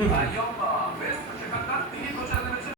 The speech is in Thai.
ย่อม